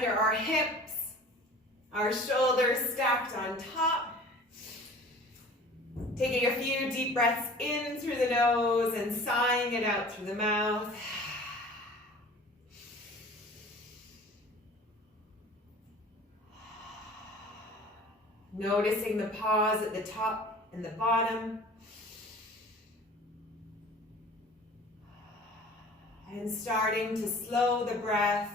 under our hips, our shoulders stacked on top. Taking a few deep breaths in through the nose and sighing it out through the mouth. Noticing the pause at the top and the bottom. And starting to slow the breath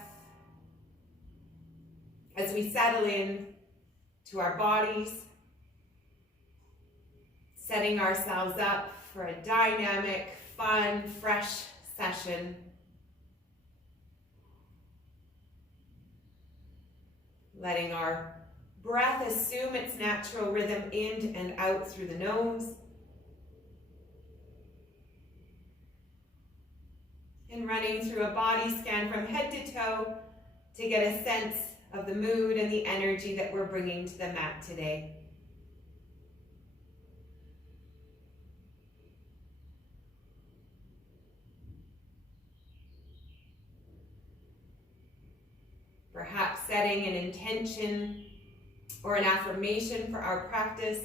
as we settle in to our bodies, setting ourselves up for a dynamic, fun, fresh session. Letting our breath assume its natural rhythm in and out through the nose. And running through a body scan from head to toe to get a sense of the mood and the energy that we're bringing to the mat today. Perhaps setting an intention or an affirmation for our practice.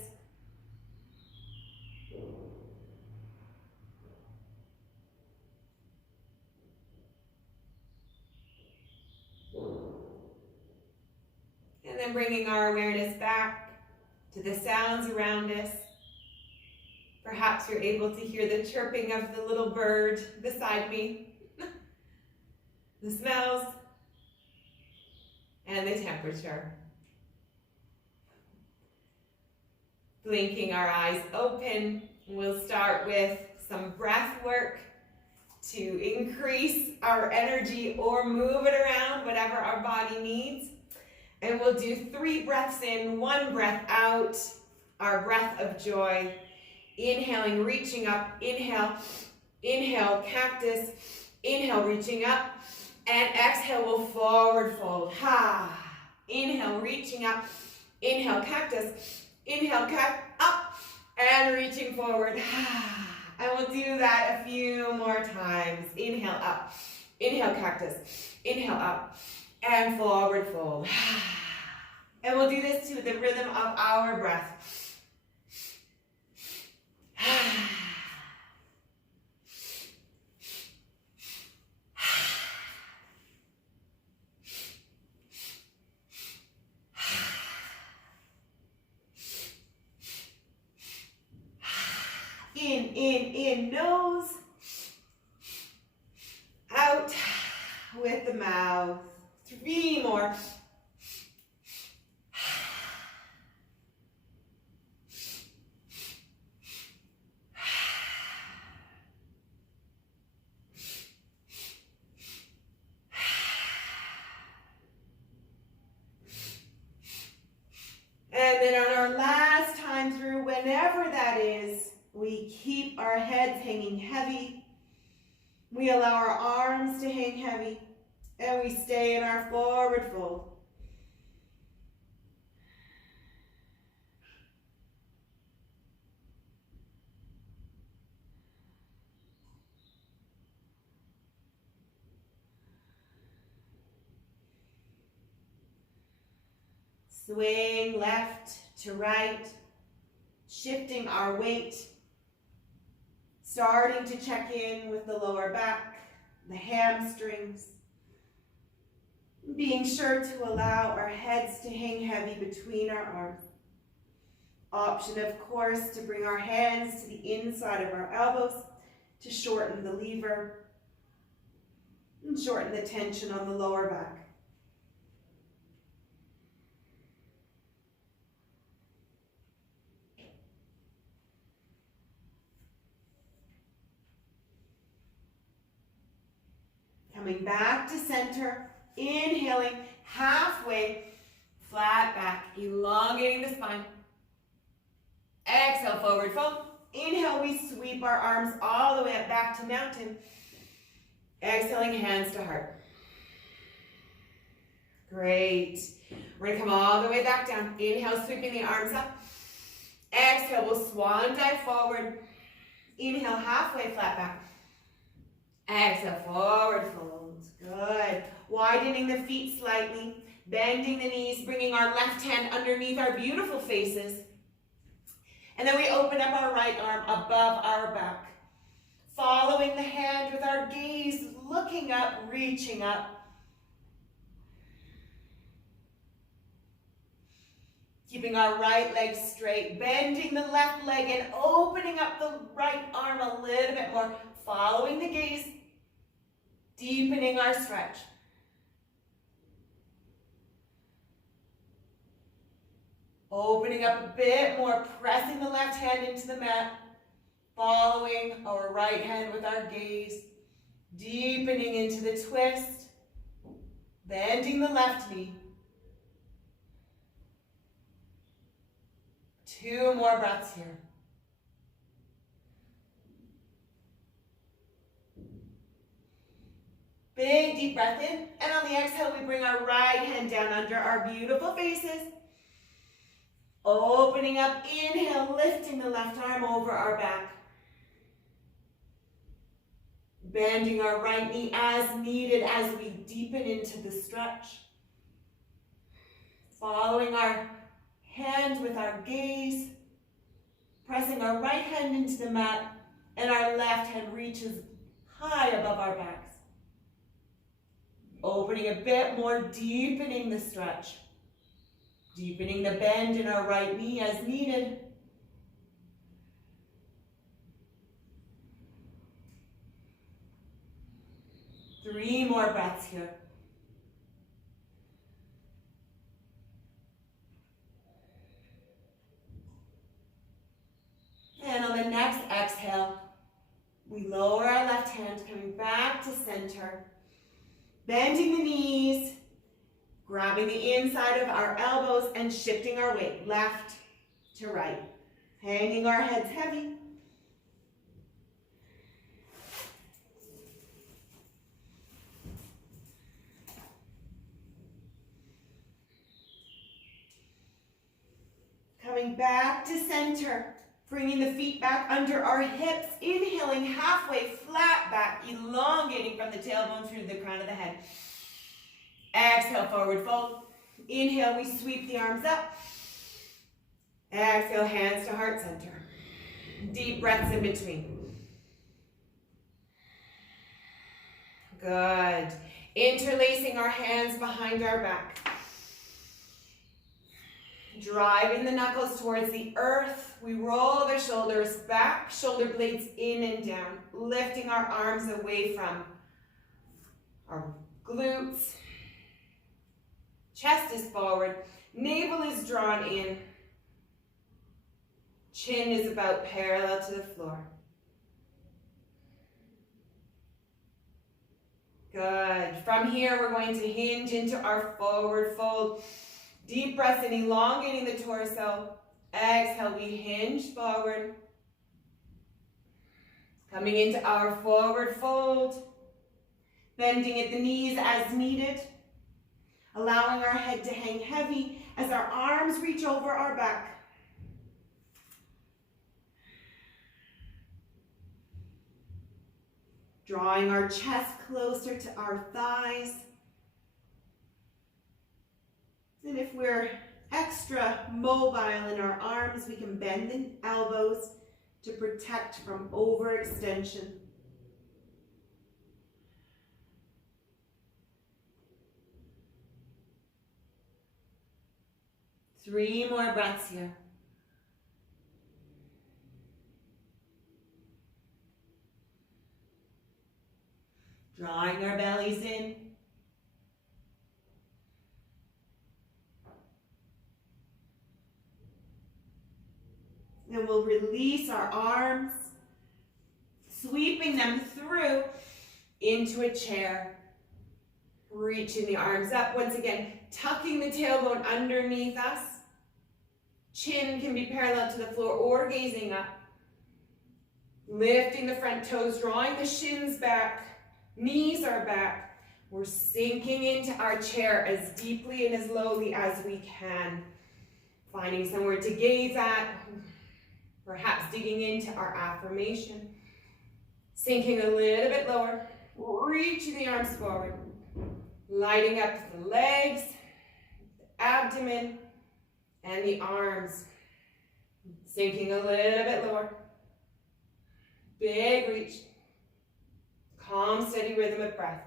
And then bringing our awareness back to the sounds around us. Perhaps you're able to hear the chirping of the little bird beside me, the smells, and the temperature. Blinking our eyes open, we'll start with some breath work to increase our energy or move it around, whatever our body needs. And we'll do 3 breaths in, 1 breath out, our breath of joy. Inhaling, reaching up, inhale, inhale, cactus, inhale, reaching up, and exhale, we'll forward fold. Ha! Inhale, reaching up, inhale, cactus, inhale, up, and reaching forward. And we'll do that a few more times. Inhale, up, inhale, cactus, inhale, up, and forward fold. And we'll do this to the rhythm of our breath. In, nose, out with the mouth. 3 more. And then on our last time through, whenever that is, we keep our heads hanging heavy. We allow our arms to hang heavy. And we stay in our forward fold. Swaying left to right, shifting our weight, starting to check in with the lower back, the hamstrings, being sure to allow our heads to hang heavy between our arms. Option, of course, to bring our hands to the inside of our elbows to shorten the lever and shorten the tension on the lower back. Coming back to center, inhaling halfway, flat back, elongating the spine. Exhale, forward fold. Inhale, we sweep our arms all the way up back to mountain. Exhaling, hands to heart. Great. We're going to come all the way back down. Inhale, sweeping the arms up. Exhale, we'll swan dive forward. Inhale, halfway, flat back. Exhale, forward fold. Good. Widening the feet slightly. bending the knees, bringing our left hand underneath our beautiful faces. And then we open up our right arm above our back, following the hand with our gaze, looking up, reaching up. Keeping our right leg straight, bending the left leg and opening up the right arm a little bit more, following the gaze, deepening our stretch. Opening up a bit more, pressing the left hand into the mat, following our right hand with our gaze, deepening into the twist, bending the left knee. 2 more breaths here. Big deep breath in, and on the exhale, we bring our right hand down under our beautiful faces. Opening up, inhale, lifting the left arm over our back. Bending our right knee as needed as we deepen into the stretch. Following our hand with our gaze, pressing our right hand into the mat, and our left hand reaches high above our backs. Opening a bit more, deepening the stretch. Deepening the bend in our right knee as needed. Three more breaths here. And on the next exhale, we lower our left hand, coming back to center. Bending the knees, grabbing the inside of our elbows and shifting our weight left to right. Hanging our heads heavy. Coming back to center, bringing the feet back under our hips, inhaling halfway flat back, elongating from the tailbone through the crown of the head. Exhale, forward fold. Inhale, we sweep the arms up. Exhale, hands to heart center. Deep breaths in between. Good. Interlacing our hands behind our back. Driving the knuckles towards the earth. We roll the shoulders back, shoulder blades in and down. Lifting our arms away from our glutes. Chest is forward. Navel is drawn in. Chin is about parallel to the floor. Good. From here, we're going to hinge into our forward fold. Deep breaths in, elongating the torso. Exhale, we hinge forward. Coming into our forward fold. Bending at the knees as needed. Allowing our head to hang heavy as our arms reach over our back. Drawing our chest closer to our thighs. And if we're extra mobile in our arms, we can bend the elbows to protect from overextension. Three more breaths here. Drawing our bellies in. Then we'll release our arms, sweeping them through into a chair. Reaching the arms up. Once again, tucking the tailbone underneath us. Chin can be parallel to the floor or gazing up. Lifting the front toes, drawing the shins back. Knees are back. We're sinking into our chair as deeply and as lowly as we can. Finding somewhere to gaze at. Perhaps digging into our affirmation. Sinking a little bit lower. Reaching the arms forward. Lighting up the legs. abdomen and the arms. Sinking a little bit lower. Big reach. Calm, steady rhythm of breath.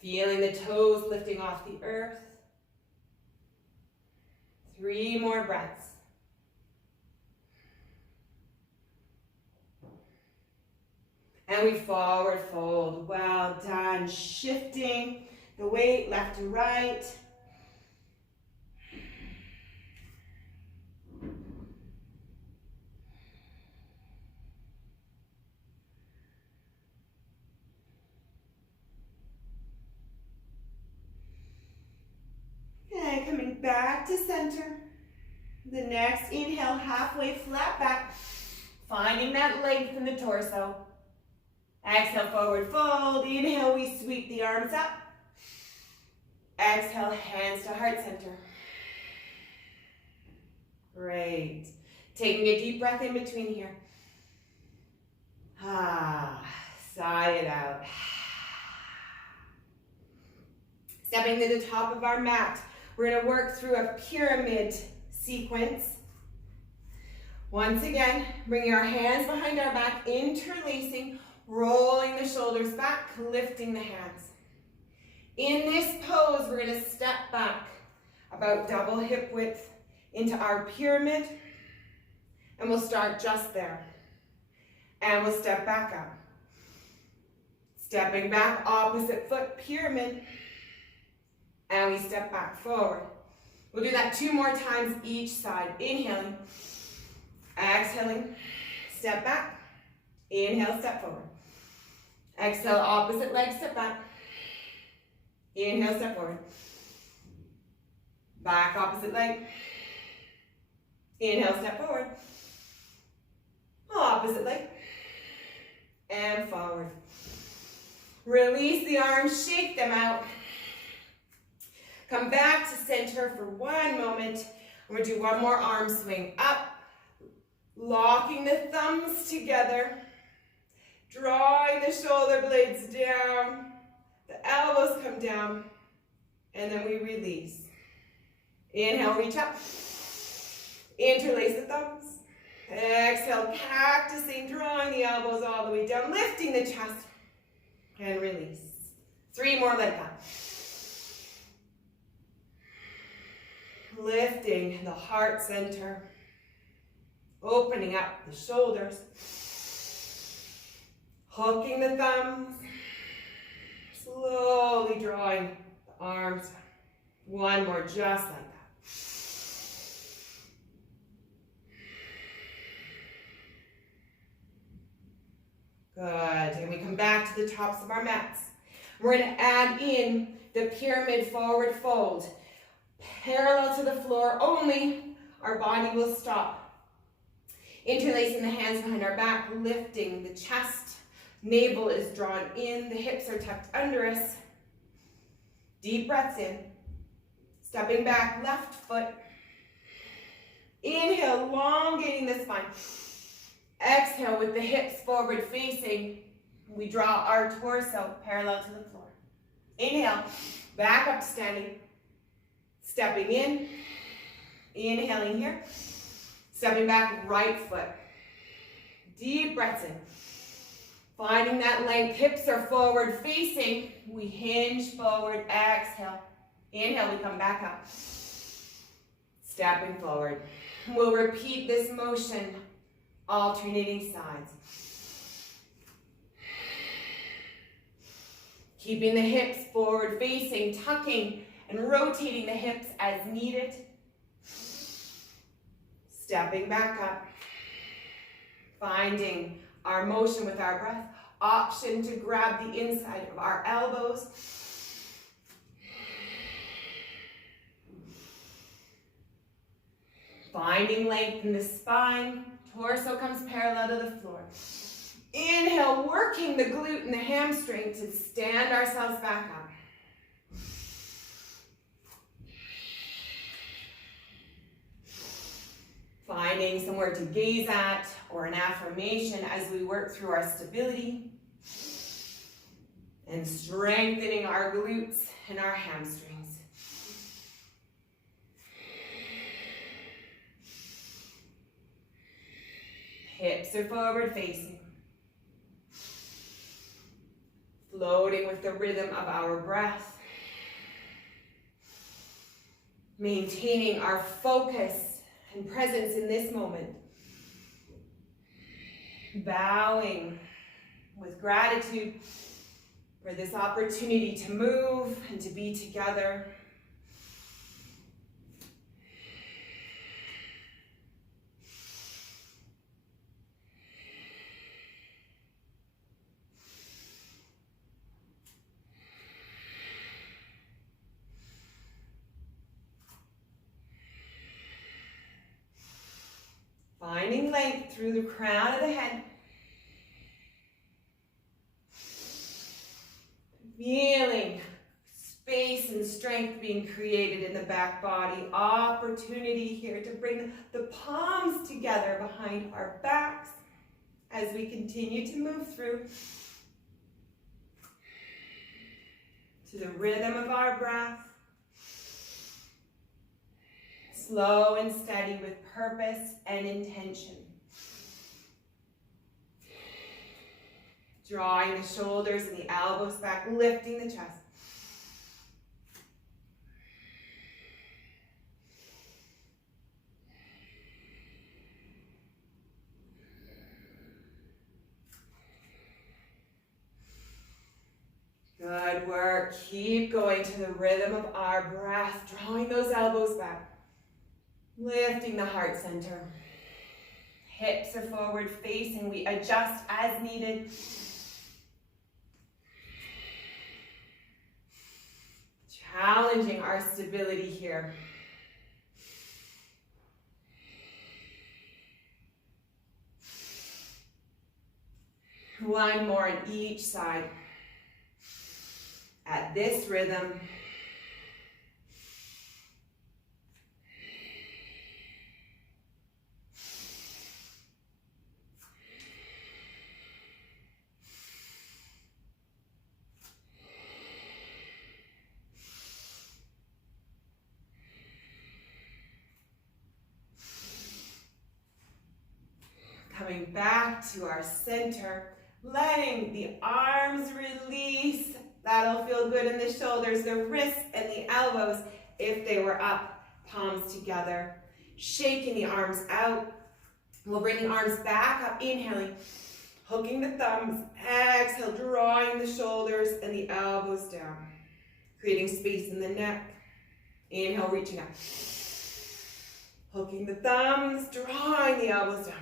Feeling the toes lifting off the earth. 3 more breaths. And we forward fold. Well done. Shifting the weight left to right. And coming back to center. The next inhale, halfway flat back. Finding that length in the torso. Exhale, forward fold. Inhale, we sweep the arms up. Exhale, hands to heart center. Great. Taking a deep breath in between here. Sigh it out. Stepping to the top of our mat. We're going to work through a pyramid sequence. Once again, bringing our hands behind our back, interlacing, rolling the shoulders back, lifting the hands. In this pose, we're going to step back about double hip width into our pyramid, and we'll start just there. And we'll step back up. Stepping back, opposite foot, pyramid, and we step back forward. We'll do that 2 more times each side. Inhaling, exhaling, step back, inhale, step forward. Exhale, opposite leg, step back. Inhale, step forward. Back, opposite leg. Inhale, step forward. Opposite leg. And forward. Release the arms, shake them out. Come back to center for 1 moment. We're going to do 1 more arm swing. Up, locking the thumbs together. Drawing the shoulder blades down. The elbows come down. And then we release. Inhale, reach up. Interlace the thumbs. Exhale, practicing drawing the elbows all the way down. Lifting the chest. And release. 3 more like that. Lifting the heart center. Opening up the shoulders. Hooking the thumbs. Slowly drawing the arms. 1 more just like that. Good. And we come back to the tops of our mats. We're going to add in the pyramid forward fold. Parallel to the floor only, our body will stop. Interlacing the hands behind our back, lifting the chest. Navel is drawn in, the hips are tucked under us. Deep breaths in. Stepping back, left foot. Inhale, elongating the spine. Exhale with the hips forward facing. We draw our torso parallel to the floor. Inhale, back up to standing. Stepping in. Inhaling here. Stepping back, right foot. Deep breaths in. Finding that length, hips are forward facing. We hinge forward, exhale. Inhale, we come back up. Stepping forward. We'll repeat this motion, alternating sides. Keeping the hips forward facing, tucking and rotating the hips as needed. Stepping back up. Finding our motion with our breath. Option to grab the inside of our elbows. Finding length in the spine. Torso comes parallel to the floor. Inhale, working the glute and the hamstring to stand ourselves back up. Finding somewhere to gaze at or an affirmation as we work through our stability. And strengthening our glutes and our hamstrings. Hips are forward facing. Floating with the rhythm of our breath. Maintaining our focus and presence in this moment. Bowing with gratitude for this opportunity to move and to be together. Finding length through the crown of the head. Feeling space and strength being created in the back body. Opportunity here to bring the palms together behind our backs as we continue to move through to the rhythm of our breath. Slow and steady with purpose and intention. Drawing the shoulders and the elbows back, lifting the chest. Good work. Keep going to the rhythm of our breath, drawing those elbows back. Lifting the heart center. Hips are forward facing. We adjust as needed. Challenging our stability here. One more on each side. At this rhythm, coming back to our center, letting the arms release. That'll feel good in the shoulders, the wrists, and the elbows if they were up, palms together. Shaking the arms out. We'll bring the arms back up, inhaling, hooking the thumbs. Exhale, drawing the shoulders and the elbows down. Creating space in the neck. Inhale, reaching up. Hooking the thumbs, drawing the elbows down.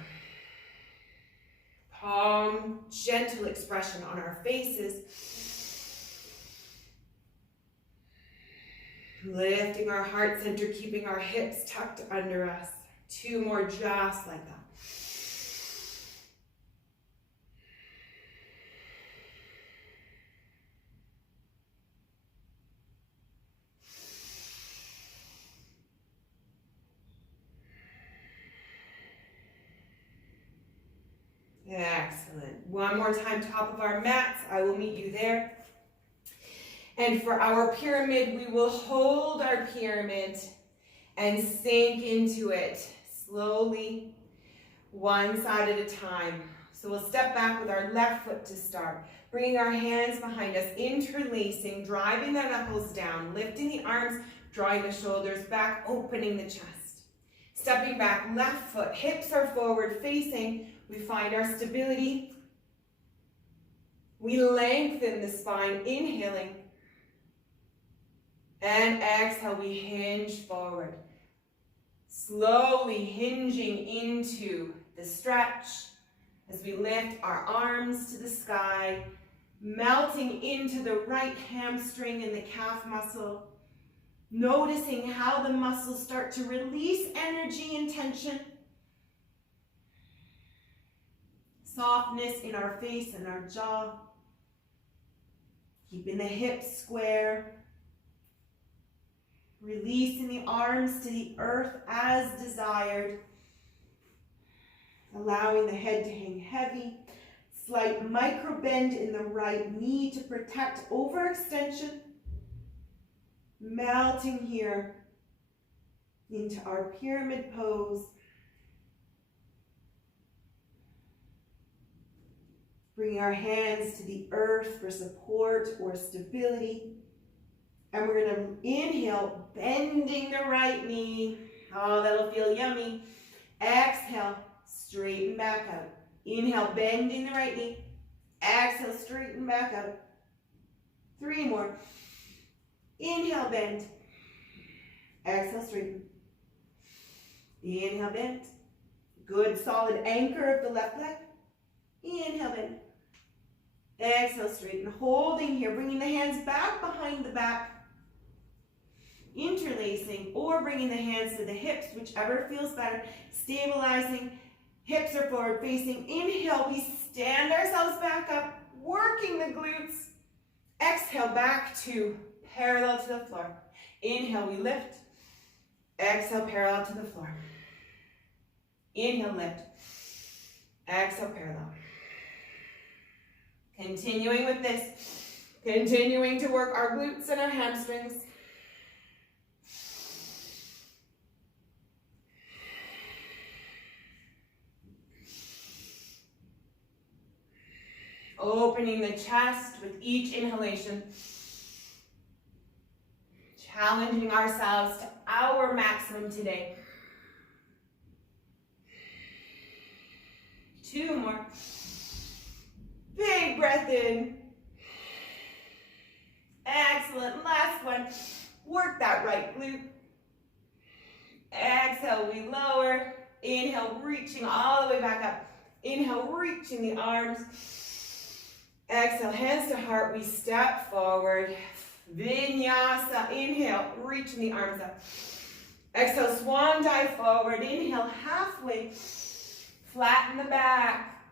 Calm, gentle expression on our faces. Lifting our heart center, keeping our hips tucked under us. Two more just like that. Excellent. One more time, top of our mats. I will meet you there. And for our pyramid, we will hold our pyramid and sink into it slowly, one side at a time. So we'll step back with our left foot to start, bringing our hands behind us, interlacing, driving the knuckles down, lifting the arms, drawing the shoulders back, opening the chest. Stepping back, left foot, hips are forward facing. We find our stability. We lengthen the spine, inhaling. And exhale, we hinge forward. Slowly hinging into the stretch as we lift our arms to the sky, melting into the right hamstring and the calf muscle, noticing how the muscles start to release energy and tension. Softness in our face and our jaw. Keeping the hips square. Releasing the arms to the earth as desired. Allowing the head to hang heavy. Slight micro bend in the right knee to protect overextension. Melting here into our pyramid pose. Bringing our hands to the earth for support or stability. And we're going to inhale, bending the right knee. Oh, that'll feel yummy. Exhale, straighten back out. Inhale, bending the right knee. Exhale, straighten back out. 3 more. Inhale, bend. Exhale, straighten. Inhale, bend. Good solid anchor of the left leg. Inhale, bend. Exhale, straighten. Holding here, bringing the hands back behind the back. Interlacing or bringing the hands to the hips, whichever feels better. Stabilizing. Hips are forward facing. Inhale, we stand ourselves back up, working the glutes. Exhale, back to parallel to the floor. Inhale, we lift. Exhale, parallel to the floor. Inhale, lift. Exhale, parallel. Continuing with this. Continuing to work our glutes and our hamstrings. Opening the chest with each inhalation. Challenging ourselves to our maximum today. 2 more. Big breath in. Excellent. Last one. Work that right glute. Exhale, we lower. Inhale, reaching all the way back up. Inhale, reaching the arms. Exhale, hands to heart, we step forward. Vinyasa, inhale, reaching the arms up. Exhale, swan dive forward. Inhale, halfway, flatten the back.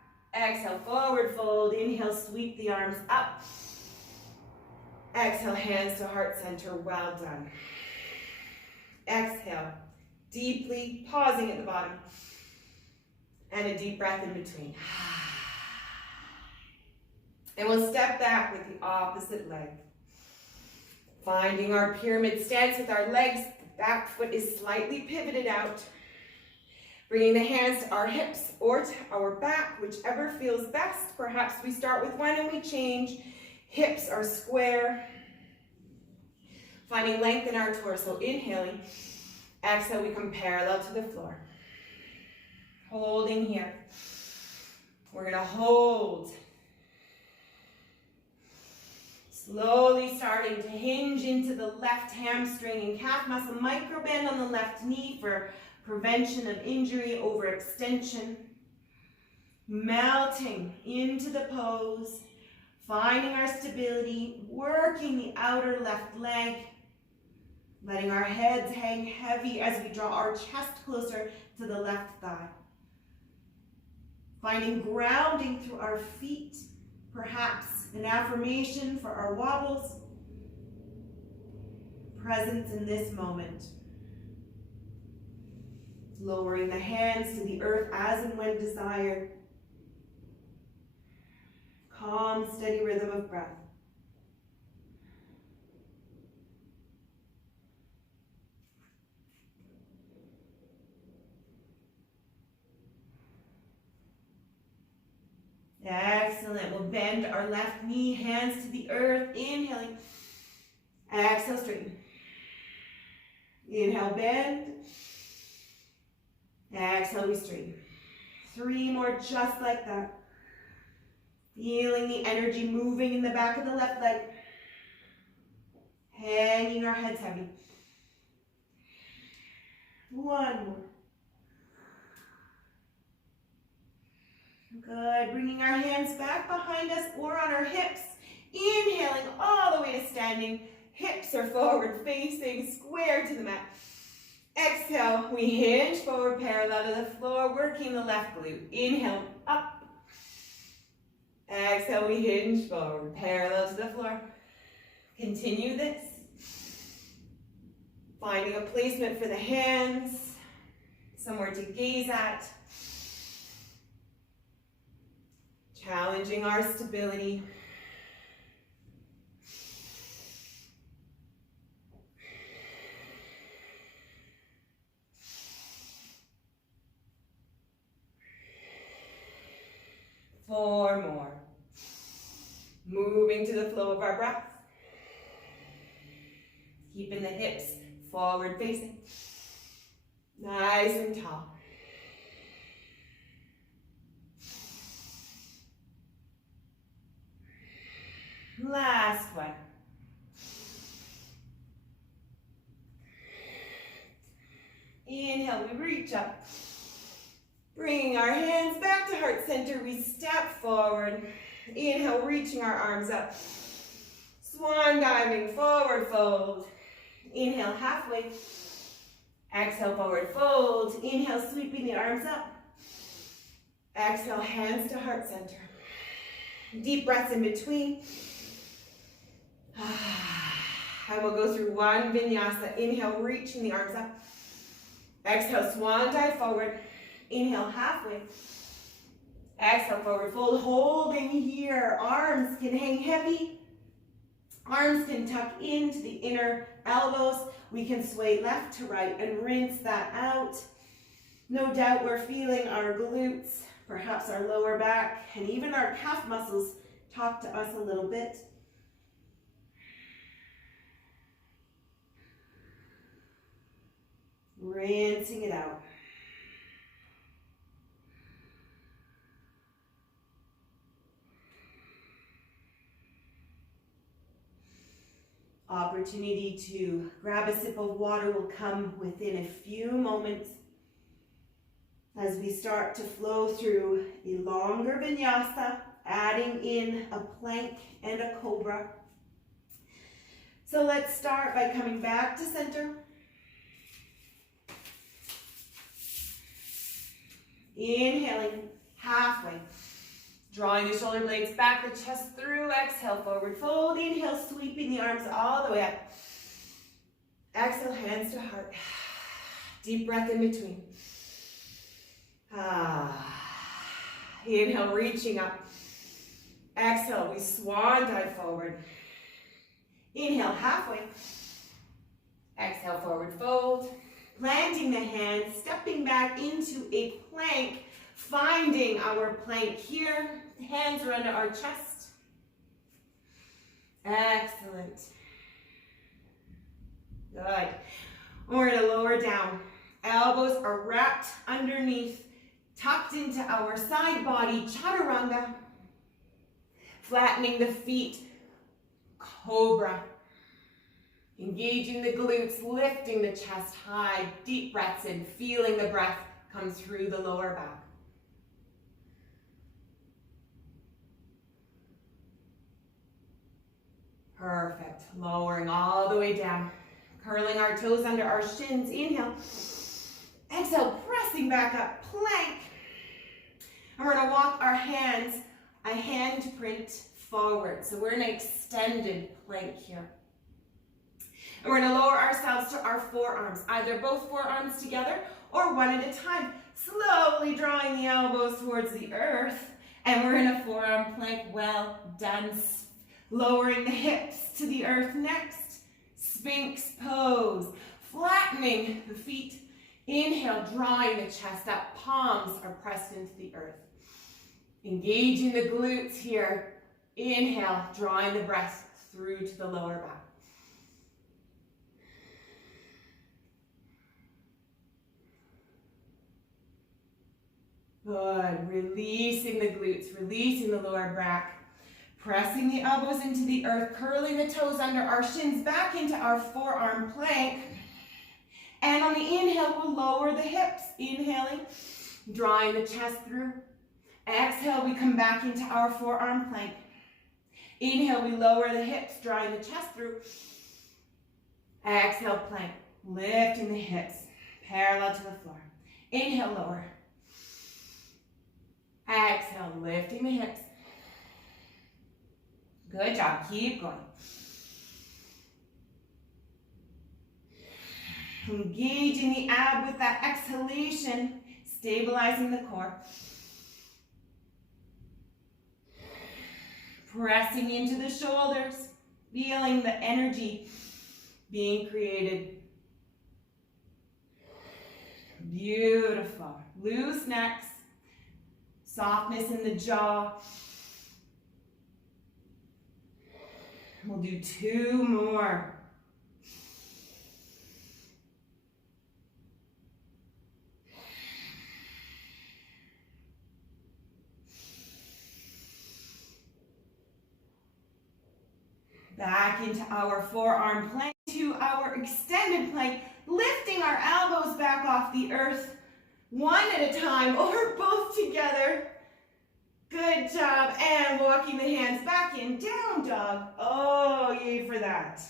Exhale, forward fold. Inhale, sweep the arms up. Exhale, hands to heart center, well done. Exhale, deeply, pausing at the bottom. And a deep breath in between. And we'll step back with the opposite leg. Finding our pyramid stance with our legs, the back foot is slightly pivoted out. Bringing the hands to our hips or to our back, whichever feels best. Perhaps we start with one and we change. Hips are square. Finding length in our torso, inhaling. Exhale, we come parallel to the floor. Holding here. We're gonna hold. Slowly starting to hinge into the left hamstring and calf muscle. Micro bend on the left knee for prevention of injury, overextension. Melting into the pose. Finding our stability. Working the outer left leg. Letting our heads hang heavy as we draw our chest closer to the left thigh. Finding grounding through our feet. Perhaps an affirmation for our wobbles. Presence in this moment. Lowering the hands to the earth as and when desired. Calm, steady rhythm of breath. Excellent. We'll bend our left knee, hands to the earth. Inhaling. Exhale, straighten. Inhale, bend. Exhale, we straighten. 3 more just like that. Feeling the energy moving in the back of the left leg. Hanging our heads heavy. 1 more. Good. Bringing our hands back behind us or on our hips. Inhaling all the way to standing. Hips are forward facing, square to the mat. Exhale, we hinge forward parallel to the floor, working the left glute. Inhale, up. Exhale, we hinge forward parallel to the floor. Continue this. Finding a placement for the hands, somewhere to gaze at. Challenging our stability. 4 more. Moving to the flow of our breath. Keeping the hips forward facing. Nice and tall. Last one. Inhale, we reach up. Bringing our hands back to heart center, we step forward. Inhale, reaching our arms up. Swan diving, forward fold. Inhale, halfway. Exhale, forward fold. Inhale, sweeping the arms up. Exhale, hands to heart center. Deep breaths in between. And we'll go through one vinyasa. Inhale, reaching the arms up. Exhale, swan dive forward. Inhale, halfway. Exhale, forward fold. Holding here. Arms can hang heavy. Arms can tuck into the inner elbows. We can sway left to right and rinse that out. No doubt we're feeling our glutes, perhaps our lower back, and even our calf muscles talk to us a little bit. Rinsing it out. Opportunity to grab a sip of water will come within a few moments as we start to flow through a longer vinyasa, adding in a plank and a cobra. So let's start by coming back to center. Inhaling, halfway. Drawing the shoulder blades back, the chest through. Exhale, forward fold. Inhale, sweeping the arms all the way up. Exhale, hands to heart. Deep breath in between. Inhale, reaching up. Exhale, we swan dive forward. Inhale, halfway. Exhale, forward fold. Planting the hands, stepping back into a plank, finding our plank here. Hands are under our chest. Excellent. Good. We're going to lower down. Elbows are wrapped underneath, tucked into our side body, chaturanga. Flattening the feet, cobra. Engaging the glutes, lifting the chest high, deep breaths in, feeling the breath come through the lower back. Perfect. Lowering all the way down. Curling our toes under our shins. Inhale. Exhale, pressing back up, plank. And we're going to walk our hands a handprint forward. So we're in an extended plank here. And we're going to lower ourselves to our forearms, either both forearms together or one at a time. Slowly drawing the elbows towards the earth. And we're in a forearm plank. Well done. Lowering the hips to the earth next. Sphinx pose. Flattening the feet. Inhale, drawing the chest up. Palms are pressed into the earth. Engaging the glutes here. Inhale, drawing the breath through to the lower back. Good. Releasing the glutes, releasing the lower back. Pressing the elbows into the earth, curling the toes under our shins back into our forearm plank. And on the inhale, we'll lower the hips. Inhaling, drawing the chest through. Exhale, we come back into our forearm plank. Inhale, we lower the hips, drawing the chest through. Exhale, plank, lifting the hips, parallel to the floor. Inhale, lower. Exhale, lifting the hips. Good job, keep going. Engaging the ab with that exhalation, stabilizing the core. Pressing into the shoulders, feeling the energy being created. Beautiful. Loose necks. Softness in the jaw. We'll do 2 more. Back into our forearm plank, to our extended plank, lifting our elbows back off the earth, one at a time or both together. Good job. And walking the hands back in, down dog. Oh, yay for that.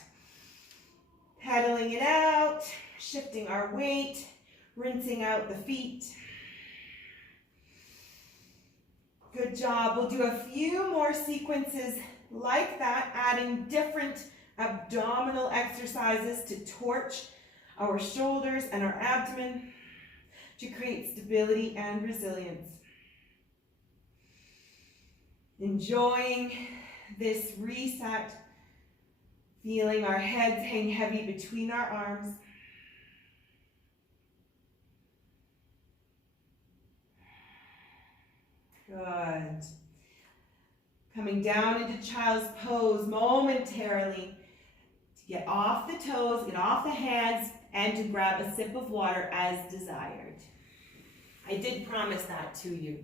Pedaling it out, shifting our weight, rinsing out the feet. Good job. We'll do a few more sequences like that, adding different abdominal exercises to torch our shoulders and our abdomen to create stability and resilience. Enjoying this reset, feeling our heads hang heavy between our arms. Good. Coming down into child's pose momentarily to get off the toes, get off the hands, and to grab a sip of water as desired. I did promise that to you.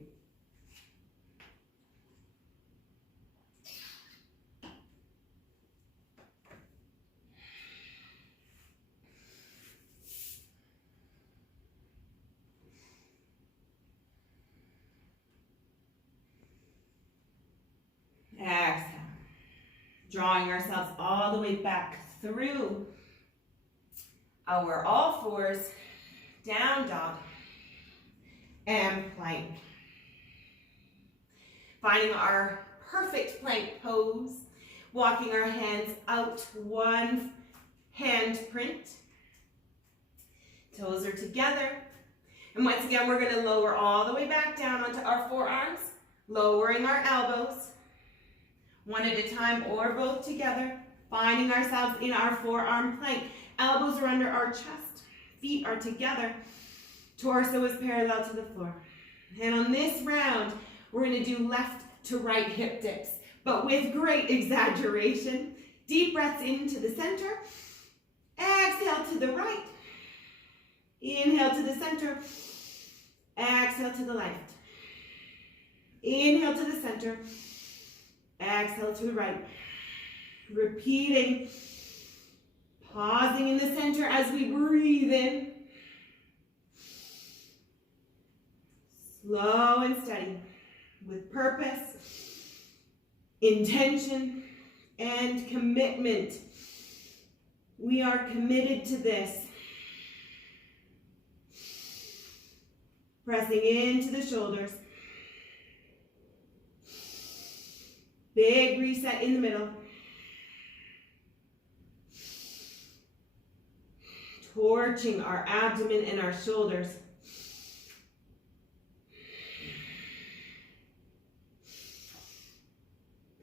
Exhale. Drawing ourselves all the way back through our all fours, down dog, and plank. Finding our perfect plank pose, walking our hands out, one hand print. Toes are together. And once again, we're going to lower all the way back down onto our forearms, lowering our elbows, one at a time or both together, finding ourselves in our forearm plank. Elbows are under our chest, feet are together, torso is parallel to the floor. And on this round, we're going to do left to right hip dips, but with great exaggeration. Deep breaths into the center, exhale to the right, inhale to the center, exhale to the left. Inhale to the center, exhale to the right. Repeating, pausing in the center as we breathe in. Slow and steady, with purpose, intention, and commitment. We are committed to this. Pressing into the shoulders. Big reset in the middle. Torching our abdomen and our shoulders.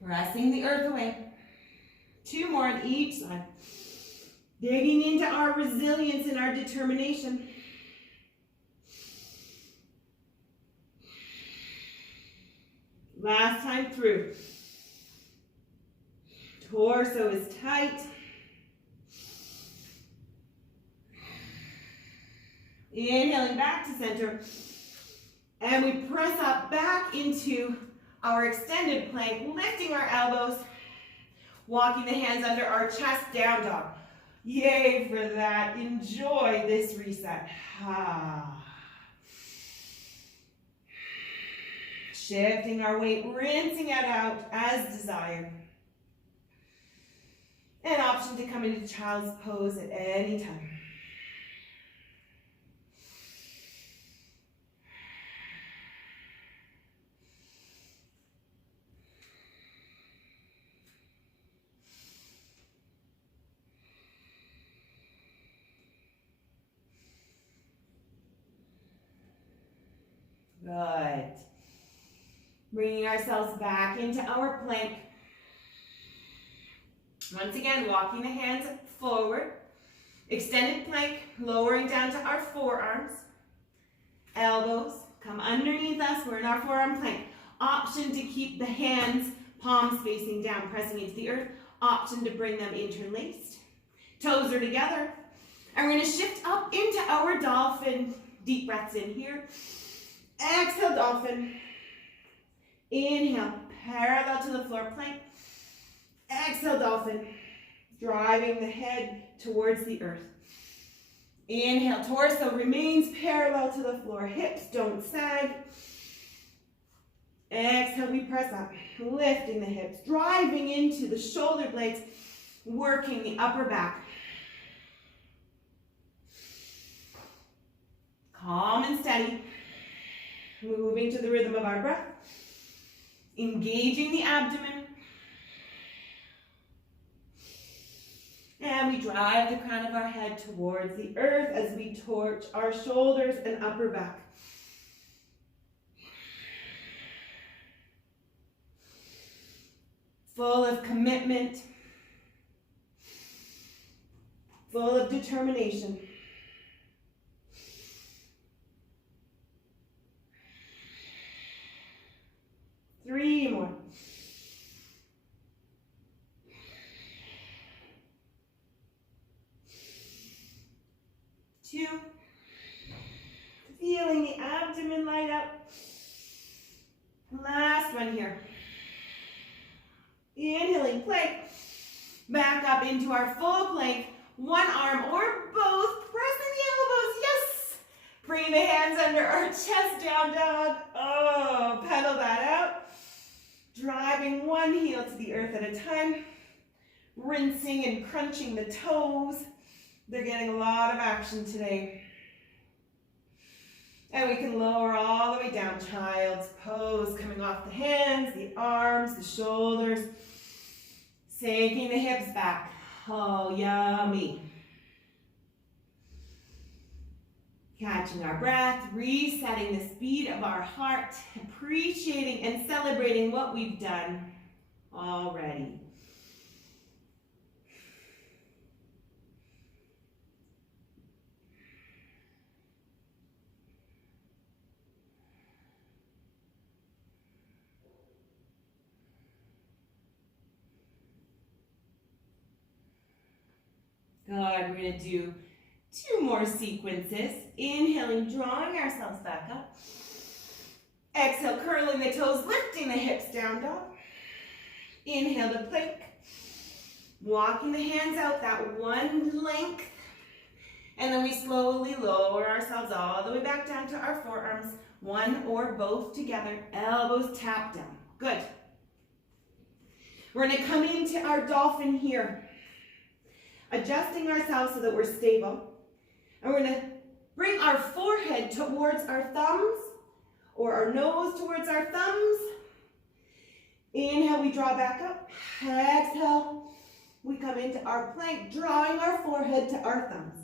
Pressing the earth away. 2 more on each side. Digging into our resilience and our determination. Last time through. Torso is tight. Inhaling back to center. And we press up back into our extended plank, lifting our elbows, walking the hands under our chest, down dog. Yay for that. Enjoy this reset. Shifting our weight, rinsing it out as desired. An option to come into child's pose at any time. Good. Bringing ourselves back into our plank. Once again, walking the hands forward. Extended plank, lowering down to our forearms. Elbows come underneath us. We're in our forearm plank. Option to keep the hands, palms facing down, pressing into the earth. Option to bring them interlaced. Toes are together. And we're going to shift up into our dolphin. Deep breaths in here. Exhale, dolphin. Inhale, parallel to the floor, plank. Exhale, dolphin. Driving the head towards the earth. Inhale, torso remains parallel to the floor. Hips don't sag. Exhale, we press up. Lifting the hips, driving into the shoulder blades, working the upper back. Calm and steady. Moving to the rhythm of our breath. Engaging the abdomen. And we drive the crown of our head towards the earth as we torch our shoulders and upper back. Full of commitment. Full of determination. Three more. Two. Feeling the abdomen light up. Last one here. Inhaling, plank. Back up into our full plank. One arm or both. Pressing the elbows. Yes. Bring the hands under our chest, down dog. Oh, pedal that out. Driving one heel to the earth at a time. Rinsing and crunching the toes. They're getting a lot of action today. And we can lower all the way down. Child's pose, coming off the hands, the arms, the shoulders. Sinking the hips back. Oh, yummy. Catching our breath, resetting the speed of our heart, appreciating and celebrating what we've done already. Good, we're going to do 2 more sequences. Inhaling, drawing ourselves back up. Exhale, curling the toes, lifting the hips down, dog. Inhale to plank. Walking the hands out that one length. And then we slowly lower ourselves all the way back down to our forearms. One or both together. Elbows tap down. Good. We're going to come into our dolphin here. Adjusting ourselves so that we're stable. And we're going to bring our forehead towards our thumbs or our nose towards our thumbs. Inhale, we draw back up. Exhale, we come into our plank, drawing our forehead to our thumbs.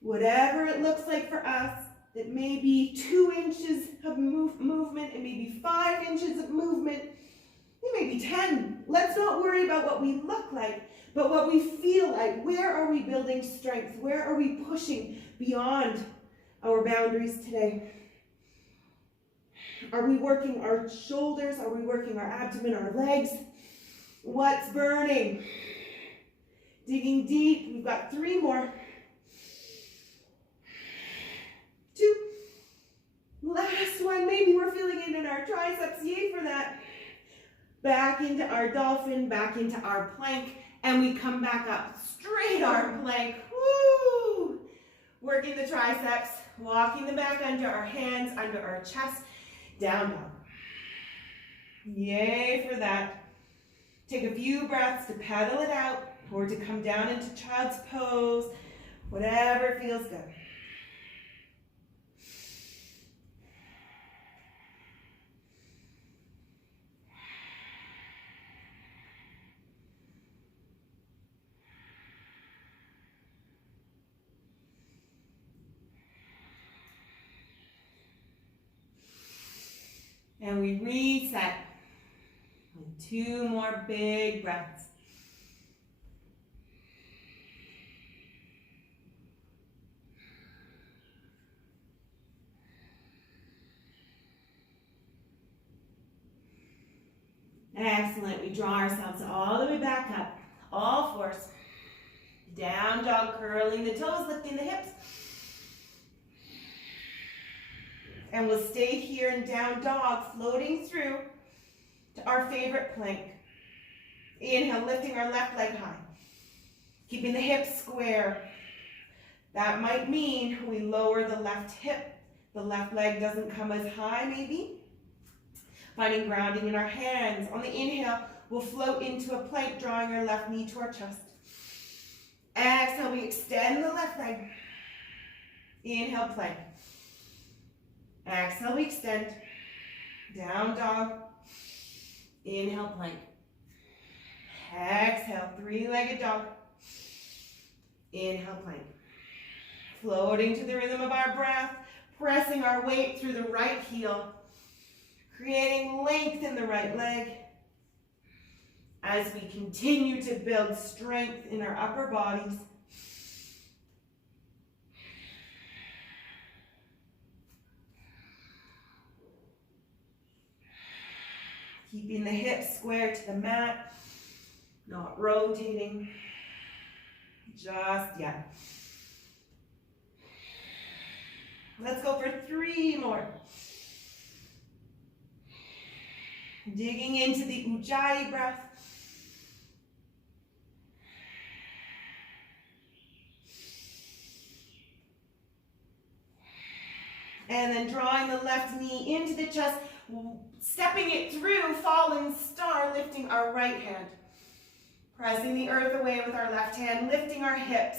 Whatever it looks like for us, it may be 2 inches of movement, it may be 5 inches of movement, it may be 10. Let's not worry about what we look like, but what we feel like. Where are we building strength? Where are we pushing beyond our boundaries today? Are we working our shoulders? Are we working our abdomen, our legs? What's burning? Digging deep. We've got 3 more. 2. Last one. Maybe we're feeling it in our triceps. Yay for that. Back into our dolphin, back into our plank, and we come back up. Straight arm plank. Woo! Working the triceps, walking the back under our hands, under our chest, down dog. Yay for that. Take a few breaths to pedal it out or to come down into child's pose, whatever feels good. And we reset with 2 more big breaths. Excellent. We draw ourselves all the way back up. All fours. Down dog, curling the toes, lifting the hips. And we'll stay here in down dog, floating through to our favorite plank. Inhale, lifting our left leg high. Keeping the hips square. That might mean we lower the left hip. The left leg doesn't come as high, maybe. Finding grounding in our hands. On the inhale, we'll float into a plank, drawing our left knee to our chest. Exhale, we extend the left leg. Inhale, plank. Exhale, we extend. Down dog. Inhale, plank. Exhale, three-legged dog. Inhale, plank. Floating to the rhythm of our breath, pressing our weight through the right heel, creating length in the right leg as we continue to build strength in our upper bodies. Keeping the hips square to the mat, not rotating just yet. Let's go for 3 more. Digging into the Ujjayi breath. And then drawing the left knee into the chest, stepping it through, falling star, lifting our right hand. Pressing the earth away with our left hand, lifting our hips.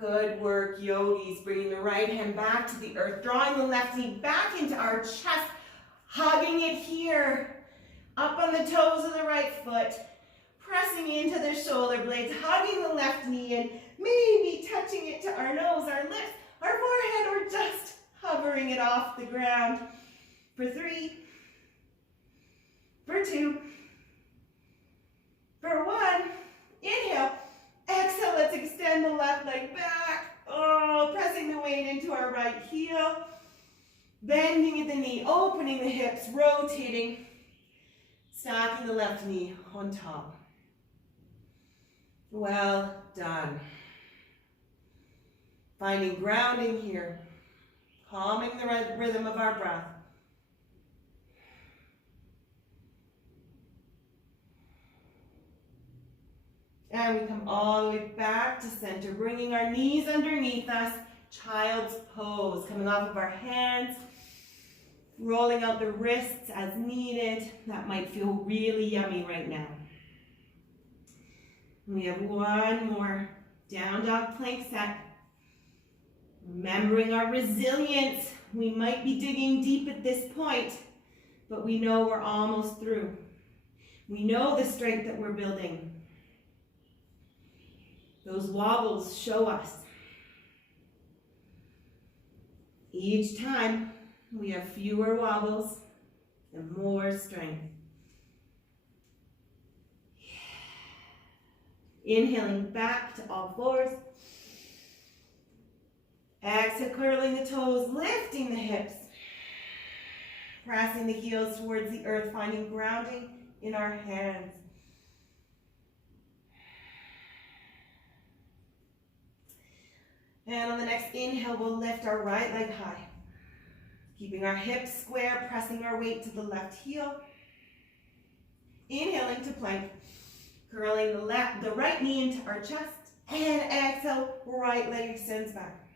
Good work, yogis. Bringing the right hand back to the earth, drawing the left knee back into our chest, hugging it here, up on the toes of the right foot, pressing into the shoulder blades, hugging the left knee in, maybe touching it to our nose, our lips, our forehead, or just hovering it off the ground. For 3, for 2, for 1, inhale. Exhale, let's extend the left leg back. Oh, pressing the weight into our right heel. Bending at the knee, opening the hips, rotating. Stacking the left knee on top. Well done. Finding grounding here. Calming the rhythm of our breath. And we come all the way back to center, bringing our knees underneath us, child's pose, coming off of our hands, rolling out the wrists as needed. That might feel really yummy right now. We have 1 more down dog plank set. Remembering our resilience, we might be digging deep at this point, but we know we're almost through. We know the strength that we're building. Those wobbles show us. Each time we have fewer wobbles and more strength. Inhaling back to all fours. Exhale, curling the toes, lifting the hips. Pressing the heels towards the earth, finding grounding in our hands. And on the next inhale, we'll lift our right leg high. Keeping our hips square, pressing our weight to the left heel. Inhaling to plank. Curling the right knee into our chest. And exhale, right leg extends back.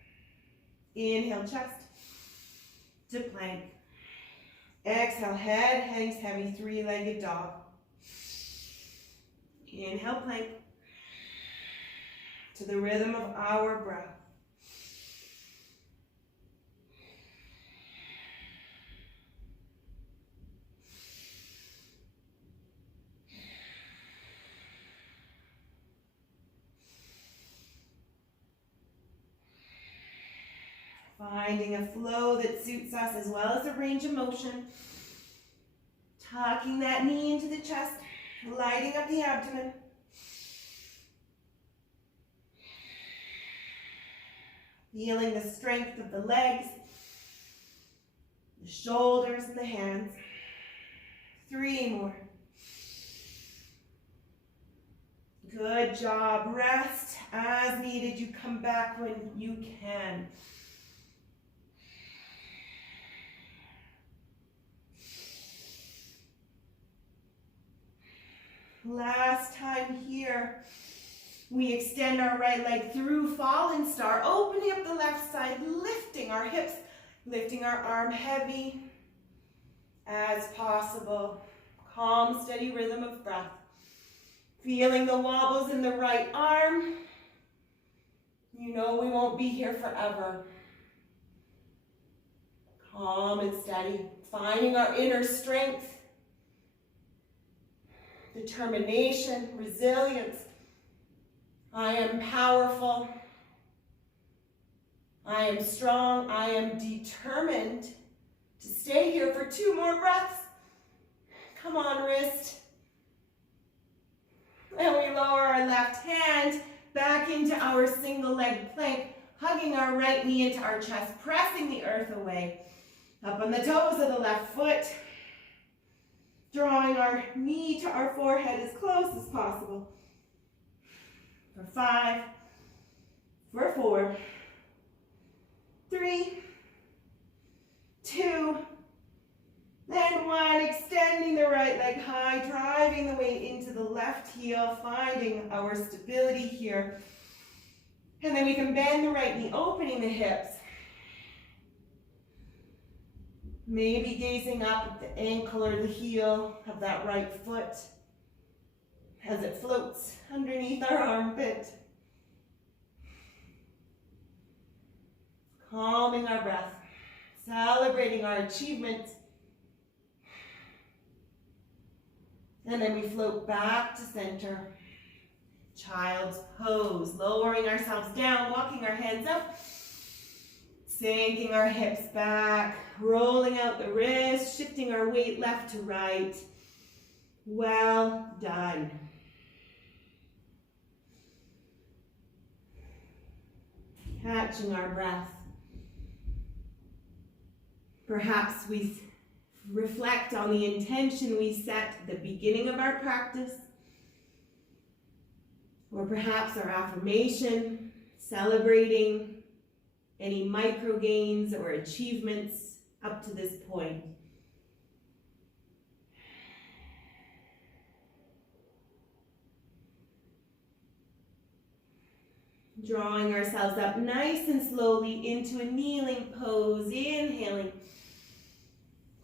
Inhale, chest to plank. Exhale, head hangs heavy, 3-legged dog. Inhale, plank. To the rhythm of our breath. Finding a flow that suits us as well as a range of motion. Tucking that knee into the chest, Lighting up the abdomen. Feeling the strength of the legs, the shoulders and the hands. 3 more. Good job. Rest as needed. You come back when you can. Last time here. We extend our right leg through fallen star, opening up the left side, lifting our hips, lifting our arm heavy as possible. Calm, steady rhythm of breath. Feeling the wobbles in the right arm. You know we won't be here forever. Calm and steady. Finding our inner strength, determination, resilience. I am powerful. I am strong. I am determined to stay here for 2 more breaths. Come on, wrist. And we lower our left hand back into our single leg plank, hugging our right knee into our chest, pressing the earth away. Up on the toes of the left foot, drawing our knee to our forehead as close as possible. For 5, for 4, 3, 2, and 1. Extending the right leg high, driving the weight into the left heel, finding our stability here. And then we can bend the right knee, opening the hips. Maybe gazing up at the ankle or the heel of that right foot as it floats underneath our armpit. Calming our breath, celebrating our achievement. And then we float back to center. Child's pose, lowering ourselves down, walking our hands up, sinking our hips back, rolling out the wrists, shifting our weight left to right. Well done. Catching our breath. Perhaps we reflect on the intention we set at the beginning of our practice, or perhaps our affirmation, celebrating any micro gains or achievements up to this point. Drawing ourselves up nice and slowly into a kneeling pose, inhaling.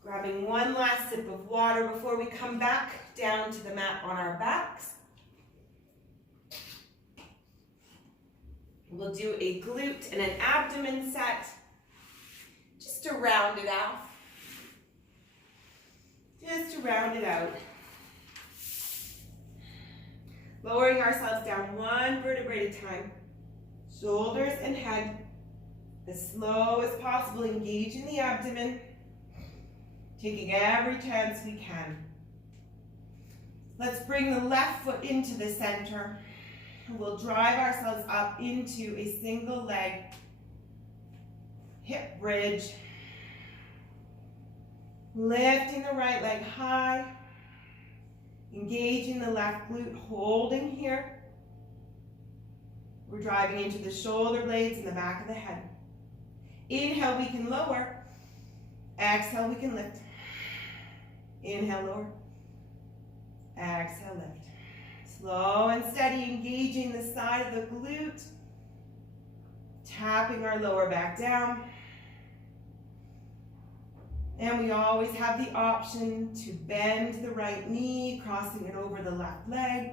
Grabbing one last sip of water before we come back down to the mat on our backs. We'll do a glute and an abdomen set, just to round it out. Just to round it out. Lowering ourselves down 1 vertebrae at a time. Shoulders and head as slow as possible, engaging the abdomen, taking every chance we can. Let's bring the left foot into the center. We'll drive ourselves up into a single leg hip bridge. Lifting the right leg high, engaging the left glute, holding here. We're driving into the shoulder blades and the back of the head. Inhale, we can lower. Exhale, we can lift. Inhale, lower. Exhale, lift. Slow and steady, engaging the side of the glute. Tapping our lower back down. And we always have the option to bend the right knee, crossing it over the left leg.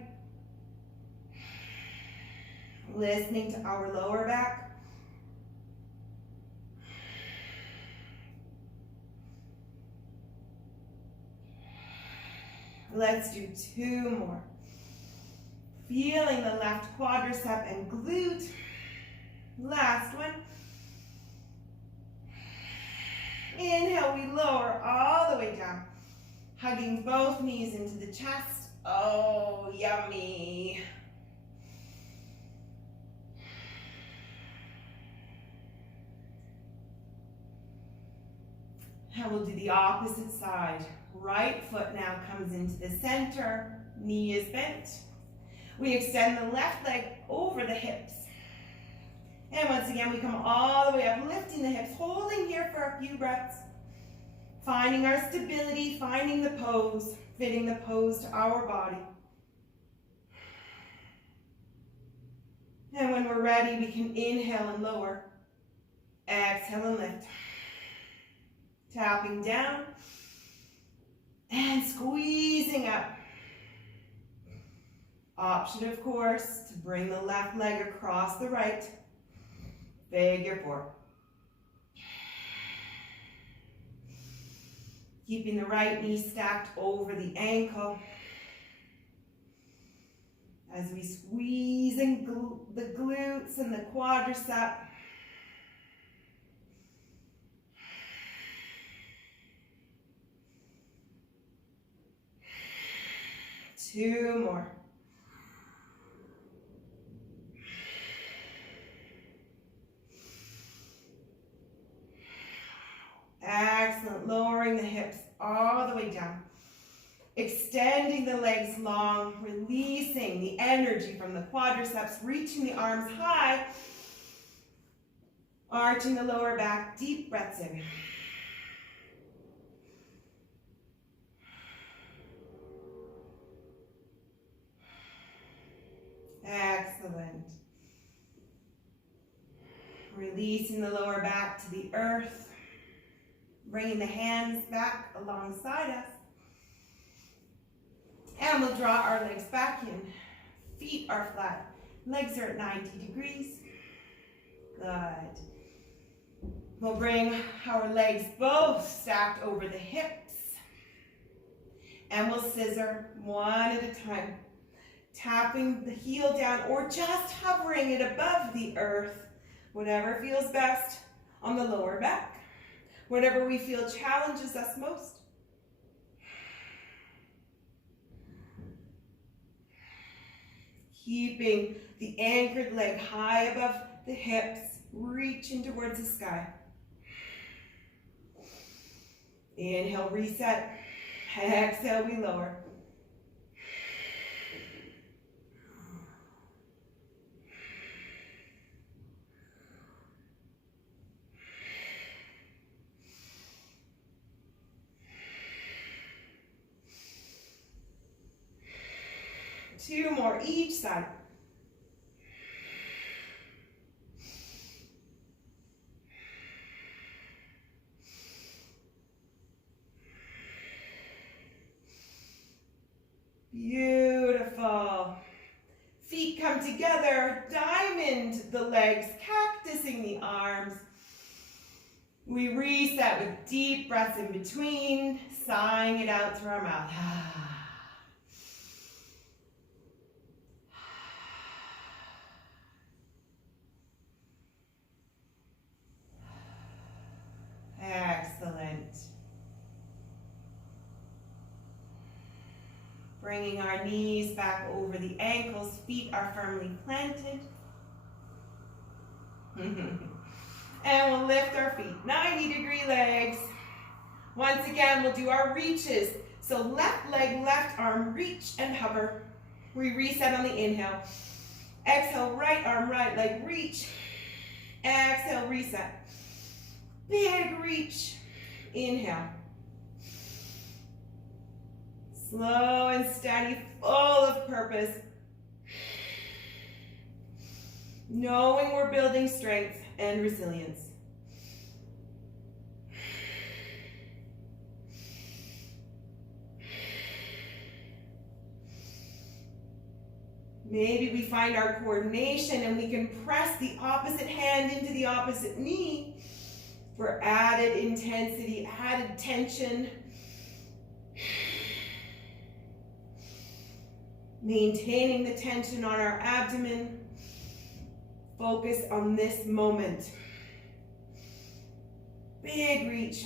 Listening to our lower back. Let's do 2 more. Feeling the left quadricep and glute. Last one. Inhale, we lower all the way down, hugging both knees into the chest, Oh, yummy. And we'll do the opposite side. Right foot now comes into the center, knee is bent. We extend the left leg over the hips. And once again, we come all the way up, lifting the hips, holding here for a few breaths. Finding our stability, finding the pose, fitting the pose to our body. And when we're ready, we can inhale and lower. Exhale and lift. Tapping down and squeezing up. Option, of course, to bring the left leg across the right. Figure four. Keeping the right knee stacked over the ankle. As we squeeze in the glutes and the quadriceps. Two more. Excellent. Lowering the hips all the way down. Extending the legs long, releasing the energy from the quadriceps, reaching the arms high, arching the lower back, deep breaths in. Excellent. Releasing the lower back to the earth, bringing the hands back alongside us. And we'll draw our legs back in. Feet are flat. Legs are at 90 degrees. Good. We'll bring our legs both stacked over the hips. And we'll scissor one at a time. Tapping the heel down or just hovering it above the earth. Whatever feels best on the lower back. Whatever we feel challenges us most. Keeping the anchored leg high above the hips, reaching towards the sky. Inhale, reset. Exhale, we lower. Two more each side. Beautiful. Feet come together, diamond the legs, cactusing the arms. We reset with deep breaths in between, sighing it out through our mouth. Excellent. Bringing our knees back over the ankles, feet are firmly planted. And we'll lift our feet, 90-degree legs. Once again, we'll do our reaches. So left leg, left arm, reach and hover. We reset on the inhale. Exhale, right arm, right leg, reach. Exhale, reset. Big reach. Inhale. Slow and steady, full of purpose. Knowing we're building strength and resilience. Maybe we find our coordination and we can press the opposite hand into the opposite knee for added intensity, added tension. Maintaining the tension on our abdomen. Focus on this moment. Big reach.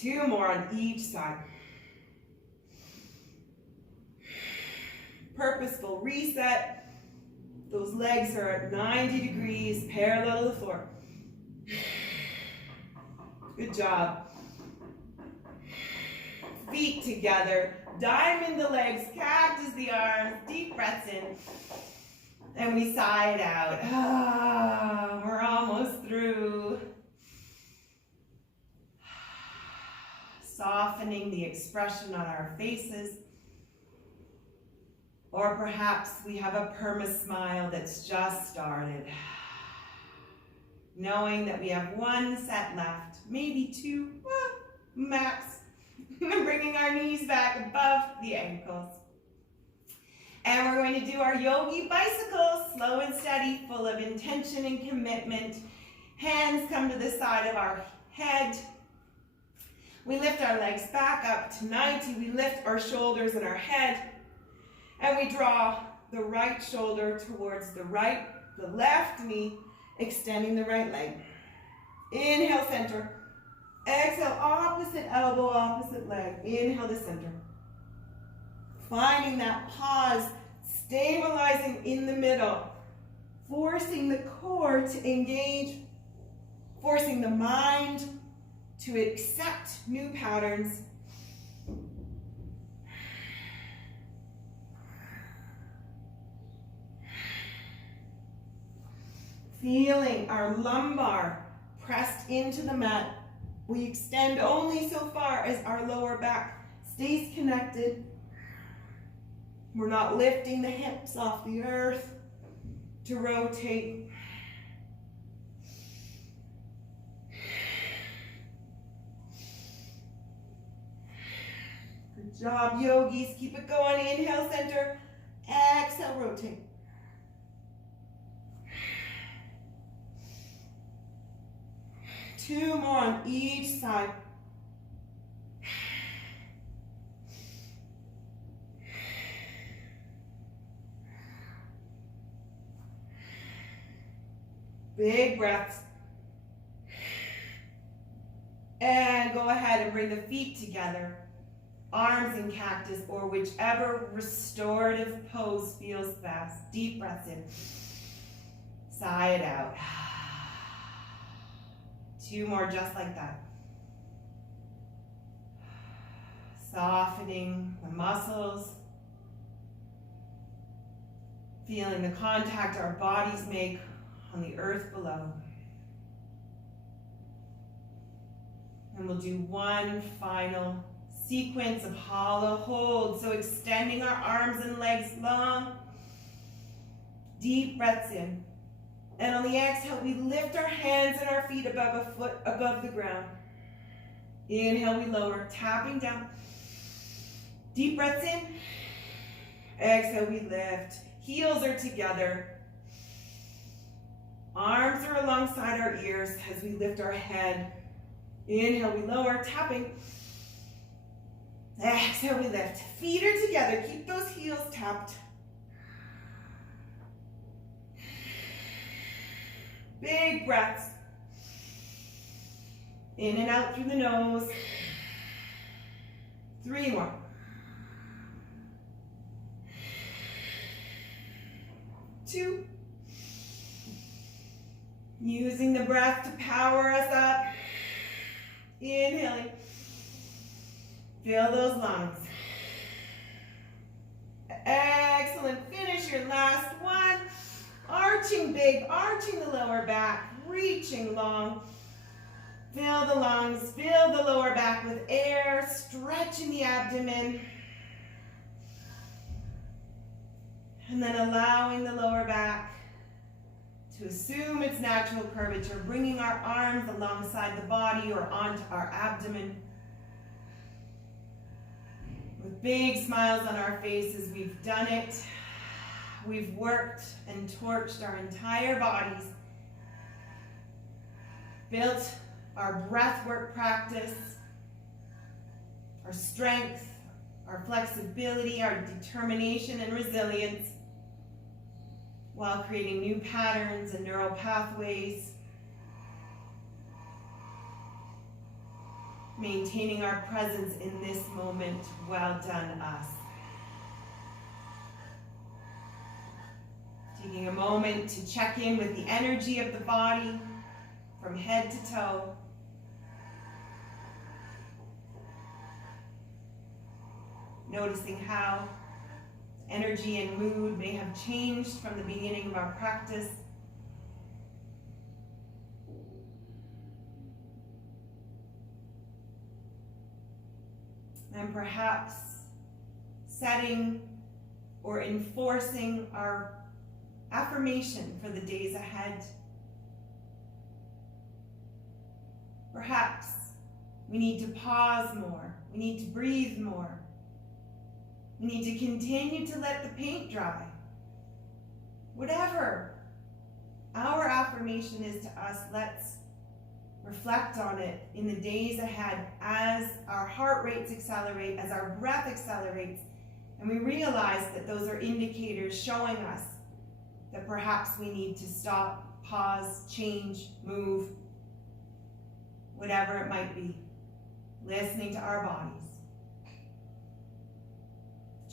2 more on each side. Purposeful reset. Those legs are at 90 degrees, parallel to the floor. Good job. Feet together, diamond the legs, cactus the arms, deep breaths in. And we sigh it out. Ah, we're almost through. Softening the expression on our faces. Or perhaps we have a perma-smile that's just started. Knowing that we have 1 set left, maybe 2, max. Bringing our knees back above the ankles. And we're going to do our yogi bicycle, slow and steady, full of intention and commitment. Hands come to the side of our head. We lift our legs back up to 90. We lift our shoulders and our head. And we draw the right shoulder towards the left knee, extending the right leg. Inhale, center. Exhale, opposite elbow, opposite leg. Inhale to center. Finding that pause, stabilizing in the middle. Forcing the core to engage. Forcing the mind to accept new patterns. Feeling our lumbar pressed into the mat. We extend only so far as our lower back stays connected. We're not lifting the hips off the earth to rotate. Good job, yogis. Keep it going. Inhale, center. Exhale, rotate. Two more on each side. Big breaths. And go ahead and bring the feet together. Arms in cactus or whichever restorative pose feels best. Deep breaths in. Sigh it out. 2 more just like that. Softening the muscles. Feeling the contact our bodies make on the earth below. And we'll do 1 final sequence of hollow hold. So extending our arms and legs long. Deep breaths in. And on the exhale, we lift our hands and our feet above a foot above the ground. Inhale, we lower, tapping down. Deep breaths in. Exhale, we lift. Heels are together. Arms are alongside our ears as we lift our head. Inhale, we lower, tapping. Exhale, we lift. Feet are together. Keep those heels tapped. Big breaths. In and out through the nose. 3 more. Two. Using the breath to power us up. Inhaling. Fill those lungs. Excellent. Finish your last one. Arching big, arching the lower back, reaching long. Fill the lungs, fill the lower back with air, stretching the abdomen. And then allowing the lower back to assume its natural curvature, bringing our arms alongside the body or onto our abdomen. With big smiles on our faces, we've done it. We've worked and torched our entire bodies, built our breathwork practice, our strength, our flexibility, our determination and resilience, while creating new patterns and neural pathways. Maintaining our presence in this moment. Well done, us. Taking a moment to check in with the energy of the body from head to toe. Noticing how energy and mood may have changed from the beginning of our practice. And perhaps setting or enforcing our affirmation for the days ahead. Perhaps we need to pause more. We need to breathe more. We need to continue to let the paint dry. Whatever our affirmation is to us, let's reflect on it in the days ahead as our heart rates accelerate, as our breath accelerates, and we realize that those are indicators showing us that perhaps we need to stop, pause, change, move, whatever it might be. Listening to our bodies.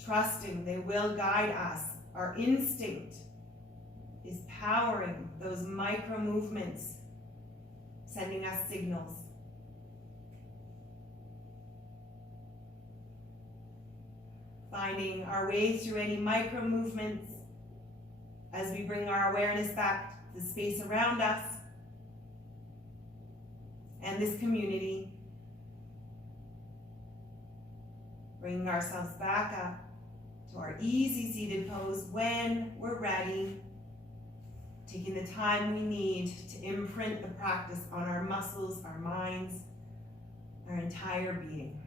Trusting they will guide us. Our instinct is powering those micro movements, sending us signals. Finding our way through any micro movements as we bring our awareness back to the space around us and this community. Bringing ourselves back up to our easy seated pose when we're ready. Taking the time we need to imprint the practice on our muscles, our minds, our entire being.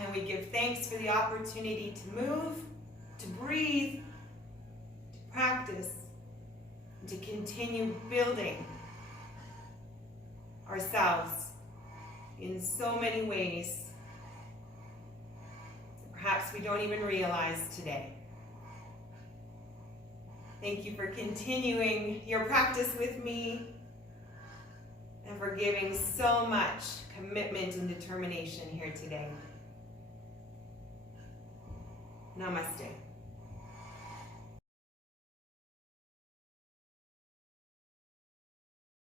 And we give thanks for the opportunity to move, to breathe, to practice, and to continue building ourselves in so many ways that perhaps we don't even realize today. Thank you for continuing your practice with me and for giving so much commitment and determination here today. Namaste.